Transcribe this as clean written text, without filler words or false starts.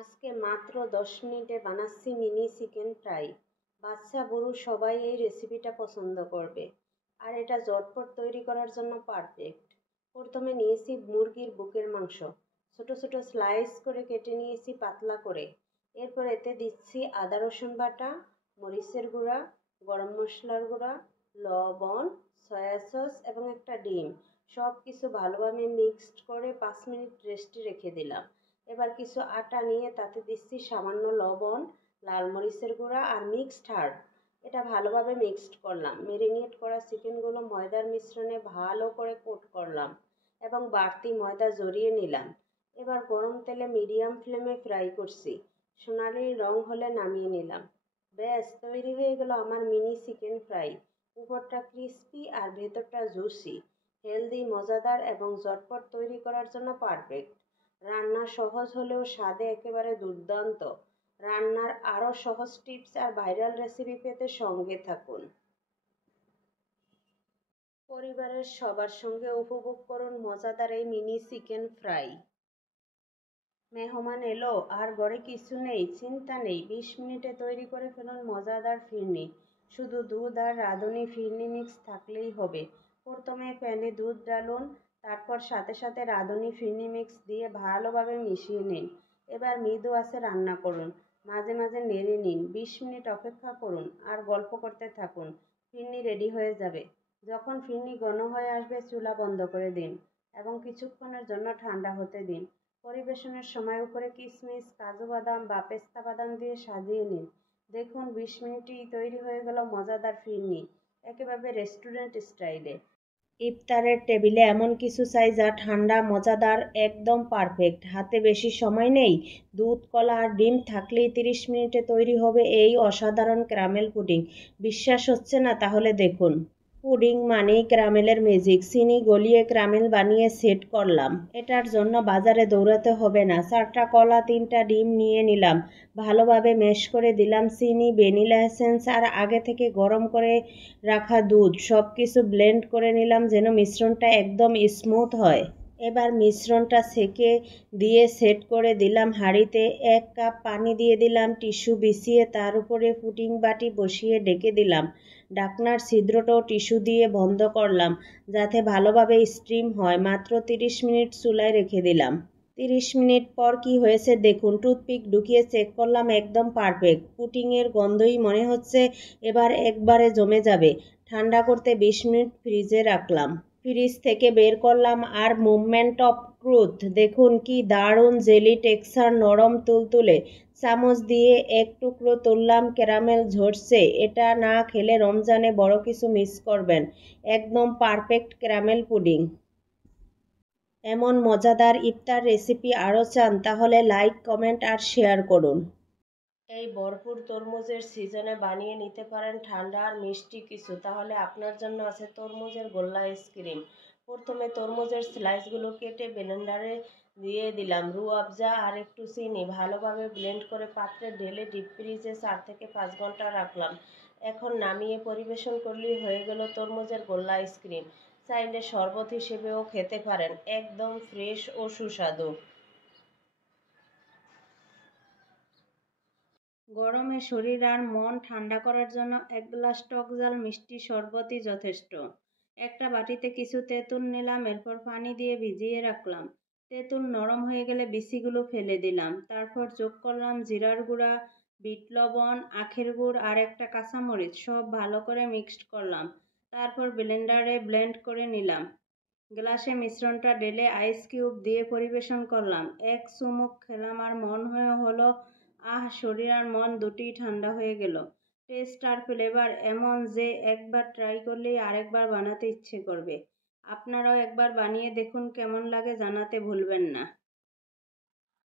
আজকে মাত্র 10 মিনিটে বানাচ্ছি মিনি চিকেন ফ্রাই। বাচ্চা বুড়ো সবাই এই রেসিপিটা পছন্দ করবে। আর এটা ঝটপট তৈরি করার জন্য পারফেক্ট। প্রথমে নিয়েছি মুরগির বুকের মাংস। ছোট ছোট স্লাইস করে কেটে নিয়েছি পাতলা করে। এরপর এতে দিচ্ছি আদা রসুন বাটা, মরিচের গুঁড়া, গরম মশলার গুঁড়া, লবণ, সয়া সস এবং একটা ডিম। সব কিছু ভালোভাবে মিক্সড করে 5 মিনিট রেস্টে রেখে দিলাম। এবার কিছু আটা নিয়ে তাতে দিচ্ছি সামান্য লবণ, লাল মরিচের গুঁড়া আর মিক্সড হার্ব। এটা ভালোভাবে মিক্সড করলাম। মেরিনেট করা চিকেনগুলো ময়দার মিশ্রণে ভালো করে কোট করলাম এবং বাড়তি ময়দা জড়িয়ে নিলাম। এবার গরম তেলে মিডিয়াম ফ্লেমে ফ্রাই করছি। সোনালি রং হলে নামিয়ে নিলাম। ব্যাস তৈরি হয়ে গেল আমার মিনি চিকেন ফ্রাই। উপরটা ক্রিস্পি আর ভেতরটা জুসি। হেলদি, মজাদার এবং ঝটপট তৈরি করার জন্য পারফেক্ট। রান্না সহজ হলেও স্বাদে একেবারে দুর্দান্ত। রান্নার আরও সহজ টিপস আর ভাইরাল রেসিপি পেতে সঙ্গে থাকুন। পরিবারের সবার সঙ্গে উপভোগ করুন মজাদার এই মিনি চিকেন ফ্রাই। মেহমান এলো আর ঘরে কিছু নেই, চিন্তা নেই, 20 মিনিটে তৈরি করে ফেলুন মজাদার ফিরনি। শুধু দুধ আর রাঁধুনি ফিরনি মিক্স থাকলেই হবে। প্রথমে প্যানে দুধ ডালুন, তারপর সাথে সাথে রাঁধুনি ফিরনি মিক্স দিয়ে ভালোভাবে মিশিয়ে নিন। এবার মৃদু আঁচে রান্না করুন, মাঝে মাঝে নেড়ে নিন। 20 মিনিট অপেক্ষা করুন আর গল্প করতে থাকুন। ফিরনি রেডি হয়ে যাবে। যখন ফিরনি ঘন হয়ে আসবে চুলা বন্ধ করে দিন এবং কিছুক্ষণের জন্য ঠান্ডা হতে দিন। পরিবেশনের সময় উপরে কিশমিশ, কাজু বাদাম বা পেস্তা বাদাম দিয়ে সাজিয়ে নিন। দেখুন 20 মিনিটেই তৈরি হয়ে গেল মজাদার ফিরনি, একেবারে রেস্টুরেন্ট স্টাইলে। ইফতারের টেবিলে এমন কিছু চাই যা ঠান্ডা, মজাদার, একদম পারফেক্ট। হাতে বেশি সময় নেই, দুধ, কলা আর ডিম থাকলেই 30 মিনিটে তৈরি হবে এই অসাধারণ ক্যারামেল পুডিং। বিশ্বাস হচ্ছে না? তাহলে দেখুন। পুডিং মানেই ক্যারামেলের ম্যাজিক। চিনি গলিয়ে ক্যারামেল বানিয়ে সেট করলাম। এটার জন্য বাজারে দৌড়াতে হবে না। 4টা কলা, 3টা ডিম নিয়ে নিলাম। ভালোভাবে ম্যাশ করে দিলাম চিনি, ভ্যানিলা এসেন্স আর আগে থেকে গরম করে রাখা দুধ। সব কিছু ব্লেন্ড করে নিলাম যেন মিশ্রণটা একদম স্মুথ হয়। এবার মিশ্রণটা ছেঁকে দিয়ে সেট করে দিলাম হাঁড়িতে। 1 কাপ পানি দিয়ে দিলাম, টিস্যু বিছিয়ে তার উপরে পুডিং বাটি বসিয়ে ঢেকে দিলাম। ঢাকনার ছিদ্রটাও টিস্যু দিয়ে বন্ধ করলাম যাতে ভালোভাবে স্টিম হয়। মাত্র 30 মিনিট চুলায় রেখে দিলাম। 30 মিনিট পর কি হয়েছে দেখুন। টুথপিক ঢুকিয়ে চেক করলাম, একদম পারফেক্ট। পুডিংয়ের গন্ধই মনে হচ্ছে এবার একবারে জমে যাবে। ঠান্ডা করতে 20 মিনিট ফ্রিজে রাখলাম। ফ্রিজ থেকে বের করলাম আর মুভমেন্ট অফ ট্রুথ দেখুন, কি দারুণ জেলি টেক্সচার, নরম তুলতুলে। চামচ দিয়ে এক টুকরো তুললাম, ক্যারামেল ঝরছে। এটা না খেলে রমজানে বড় কিছু মিস করবেন। একদম পারফেক্ট ক্যারামেল পুডিং। এমন মজাদার ইফতার রেসিপি আরও চান? তাহলে লাইক, কমেন্ট আর শেয়ার করুন। এই ভরপুর তরমুজের সিজনে বানিয়ে নিতে পারেন ঠান্ডা আর মিষ্টি কিছু। তাহলে আপনার জন্য আছে তরমুজের গোল্লা আইসক্রিম। প্রথমে তরমুজের স্লাইসগুলো কেটে ব্লেন্ডারে দিয়ে দিলাম। রুয়াবজা আর একটু চিনি ভালোভাবে ব্লেন্ড করে পাত্রে ঢেলে ডিপ ফ্রিজে 4 থেকে 5 ঘন্টা রাখলাম। এখন নামিয়ে পরিবেশন করলেই হয়ে গেল তরমুজের গোল্লা আইসক্রিম। চাইলে শরবত হিসেবেও খেতে পারেন, একদম ফ্রেশ ও সুস্বাদু। গরমে শরীর আর মন ঠান্ডা করার জন্য 1 গ্লাস টক ঝাল মিষ্টি শরবতই যথেষ্ট। একটা বাটিতে কিছু তেঁতুল নিলাম, এরপর পানি দিয়ে ভিজিয়ে রাখলাম। তেঁতুল নরম হয়ে গেলে বিচিগুলো ফেলে দিলাম। তারপর যোগ করলাম জিরার গুঁড়া, বিট লবণ, আখের গুড় আর একটা কাঁচামরিচ। সব ভালো করে মিক্সড করলাম। তারপর ব্লেন্ডারে ব্লেন্ড করে নিলাম। গ্লাসে মিশ্রণটা ঢেলে আইস কিউব দিয়ে পরিবেশন করলাম। 1 চুমুক খেলাম আর মন হলো আহ, শরীর আর মন দুটিই ঠান্ডা হয়ে গেল। টেস্ট আর ফ্লেভার এমন যে একবার ট্রাই করলেই আরেকবার বানাতে ইচ্ছে করবে। আপনারাও একবার বানিয়ে দেখুন, কেমন লাগে জানাতে ভুলবেন না।